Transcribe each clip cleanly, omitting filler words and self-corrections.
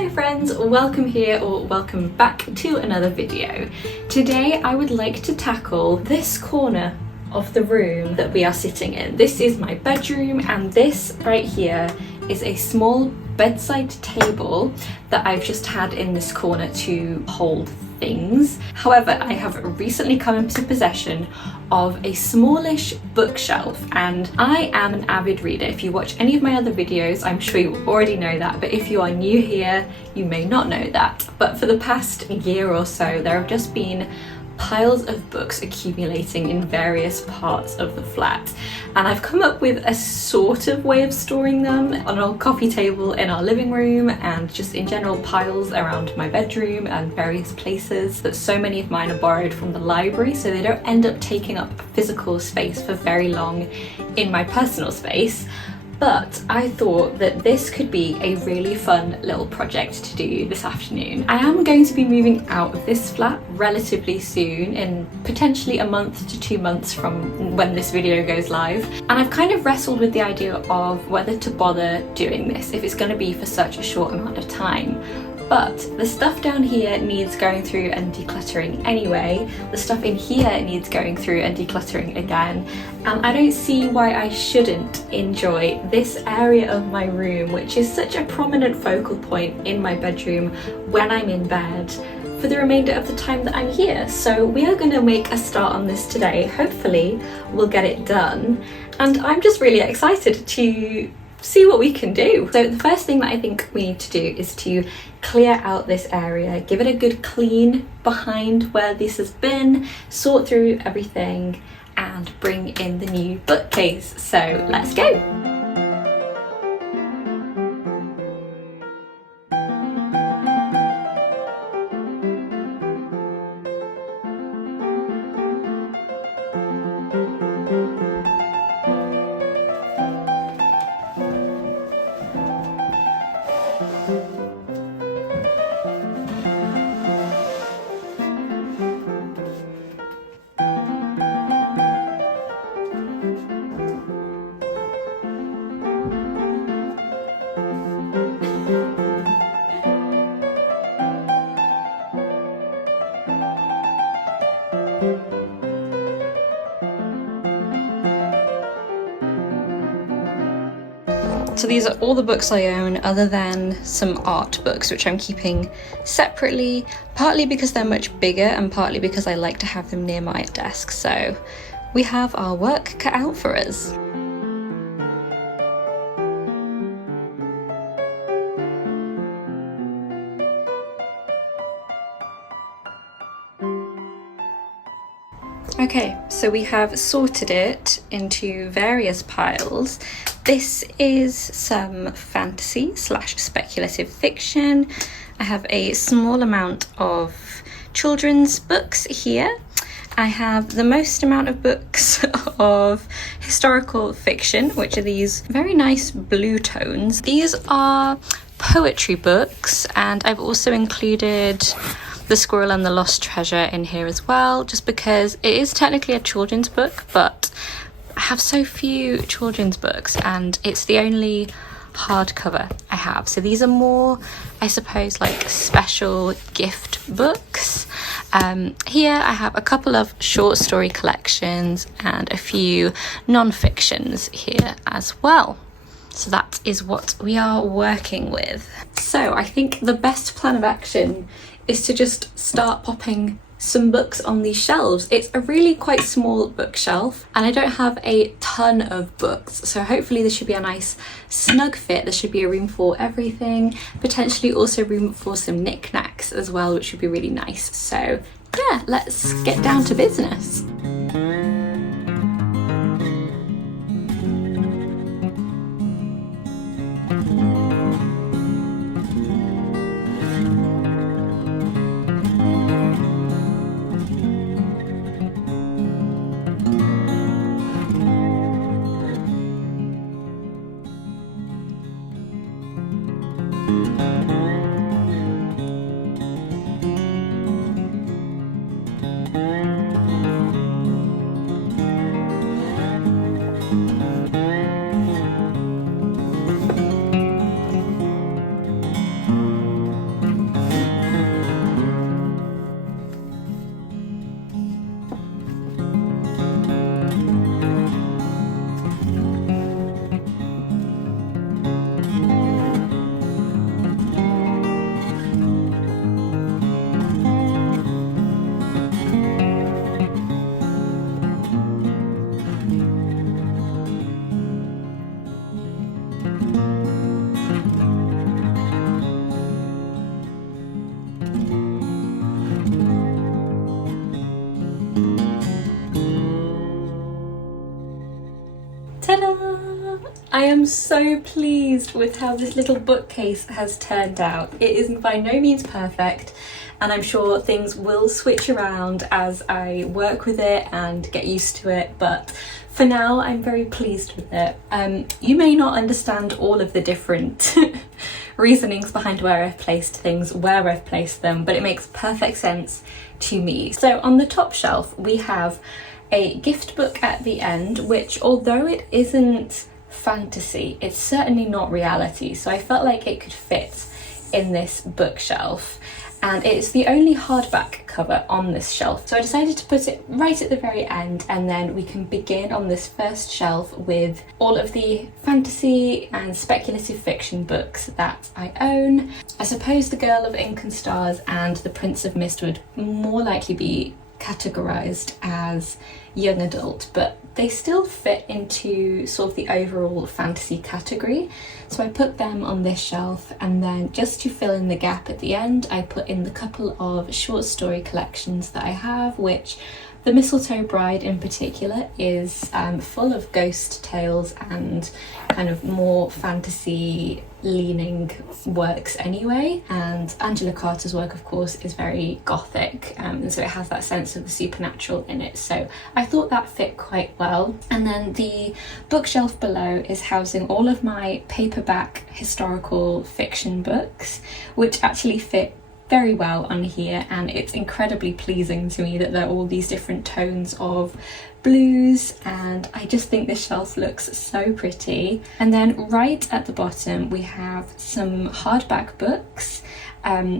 Hello friends, welcome here or welcome back to another video. Today I would like to tackle this corner of the room that we are sitting in. This is my bedroom and this right here is a small bedside table that I've just had in this corner to hold things. However, I have recently come into possession of a smallish bookshelf and I am an avid reader. If you watch any of my other videos, I'm sure you already know that, but if you are new here, you may not know that. But for the past year or so, there have just been piles of books accumulating in various parts of the flat, and I've come up with a sort of way of storing them on an old coffee table in our living room and just in general piles around my bedroom and various places. That so many of mine are borrowed from the library, so they don't end up taking up physical space for very long in my personal space. But I thought that this could be a really fun little project to do this afternoon. I am going to be moving out of this flat relatively soon, in potentially a month to 2 months from when this video goes live. And I've kind of wrestled with the idea of whether to bother doing this if it's going to be for such a short amount of time. But the stuff down here needs going through and decluttering anyway. The stuff in here needs going through and decluttering again. And I don't see why I shouldn't enjoy this area of my room, which is such a prominent focal point in my bedroom when I'm in bed, for the remainder of the time that I'm here. So we are going to make a start on this today. Hopefully we'll get it done. And I'm just really excited to see what we can do. So the first thing that I think we need to do is to clear out this area, give it a good clean behind where this has been, sort through everything and bring in the new bookcase. So let's go. So these are all the books I own other than some art books, which I'm keeping separately, partly because they're much bigger and partly because I like to have them near my desk. So we have our work cut out for us. Okay, so we have sorted it into various piles. This is some fantasy / speculative fiction. I have a small amount of children's books here. I have the most amount of books of historical fiction, which are these very nice blue tones. These are poetry books, and I've also included The Squirrel and the Lost Treasure in here as well, just because it is technically a children's book, but I have so few children's books and it's the only hardcover I have. So these are more, I suppose, like special gift books. Here I have a couple of short story collections and a few non-fictions here as well. So that is what we are working with. So I think the best plan of action is to just start popping some books on these shelves. It's a really quite small bookshelf and I don't have a ton of books, so hopefully this should be a nice snug fit. There should be a room for everything, potentially also room for some knickknacks as well, which would be really nice. So yeah, let's get down to business. so pleased with how this little bookcase has turned out. It is by no means perfect, and I'm sure things will switch around as I work with it and get used to it, but for now I'm very pleased with it. You may not understand all of the different reasonings behind where I've placed things, where I've placed them, but it makes perfect sense to me. So on the top shelf we have a gift book at the end, which although it isn't fantasy, it's certainly not reality, so I felt like it could fit in this bookshelf, and it's the only hardback cover on this shelf, so I decided to put it right at the very end, and then we can begin on this first shelf with all of the fantasy and speculative fiction books that I own. I suppose The Girl of Ink and Stars and The Prince of Mist would more likely be categorized as young adult, but they still fit into sort of the overall fantasy category, so I put them on this shelf, and then just to fill in the gap at the end I put in the couple of short story collections that I have, which The Mistletoe Bride in particular is full of ghost tales and kind of more fantasy leaning works anyway, and Angela Carter's work of course is very gothic, and so it has that sense of the supernatural in it, so I thought that fit quite well. And then the bookshelf below is housing all of my paperback historical fiction books, which actually fit very well on here, and it's incredibly pleasing to me that there are all these different tones of blues, and I just think this shelf looks so pretty. And then right at the bottom we have some hardback books,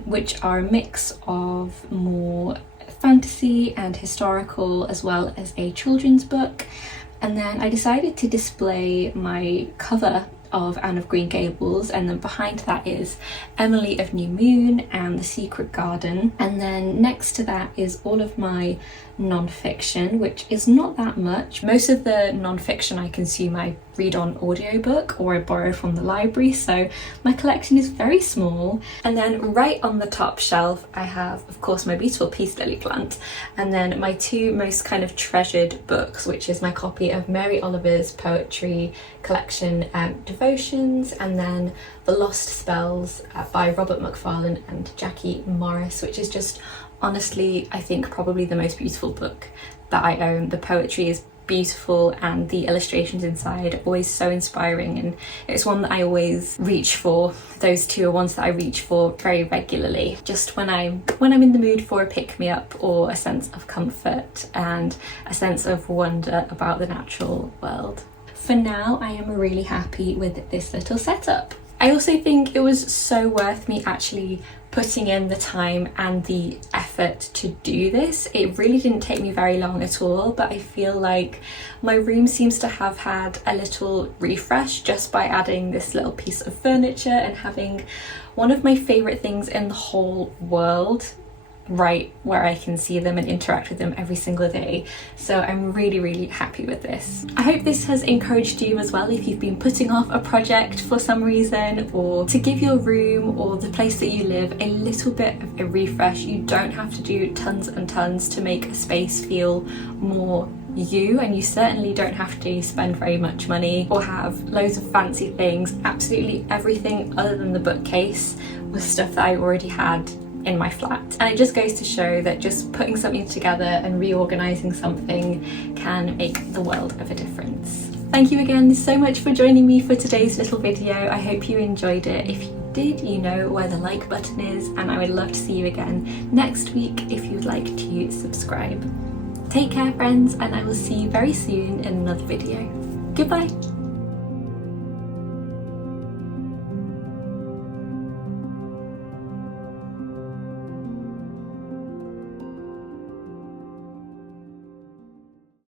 which are a mix of more fantasy and historical as well as a children's book. And then I decided to display my cover of Anne of Green Gables, and then behind that is Emily of New Moon and The Secret Garden, and then next to that is all of my non-fiction, which is not that much. Most of the non-fiction I consume I read on audiobook or I borrow from the library, so my collection is very small. And then right on the top shelf I have of course my beautiful peace lily plant, and then my two most kind of treasured books, which is my copy of Mary Oliver's poetry collection Devotions, and then The Lost Spells by Robert Macfarlane and Jackie Morris, which is just honestly I think probably the most beautiful book that I own. The poetry is beautiful and the illustrations inside are always so inspiring, and it's one that I always reach for. Those two are ones that I reach for very regularly, just when I'm in the mood for a pick-me-up or a sense of comfort and a sense of wonder about the natural world. For now I am really happy with this little setup. I also think it was so worth me actually putting in the time and the effort to do this. It really didn't take me very long at all, but I feel like my room seems to have had a little refresh just by adding this little piece of furniture and having one of my favourite things in the whole world right where I can see them and interact with them every single day. So I'm really happy with this. I hope this has encouraged you as well if you've been putting off a project for some reason, or to give your room or the place that you live a little bit of a refresh. You don't have to do tons and tons to make a space feel more you, and you certainly don't have to spend very much money or have loads of fancy things. Absolutely everything other than the bookcase was stuff that I already had in my flat, and it just goes to show that just putting something together and reorganizing something can make the world of a difference. Thank you again so much for joining me for today's little video. I hope you enjoyed it. If you did, you know where the like button is, and I would love to see you again next week if you'd like to subscribe. Take care friends, and I will see you very soon in another video. Goodbye!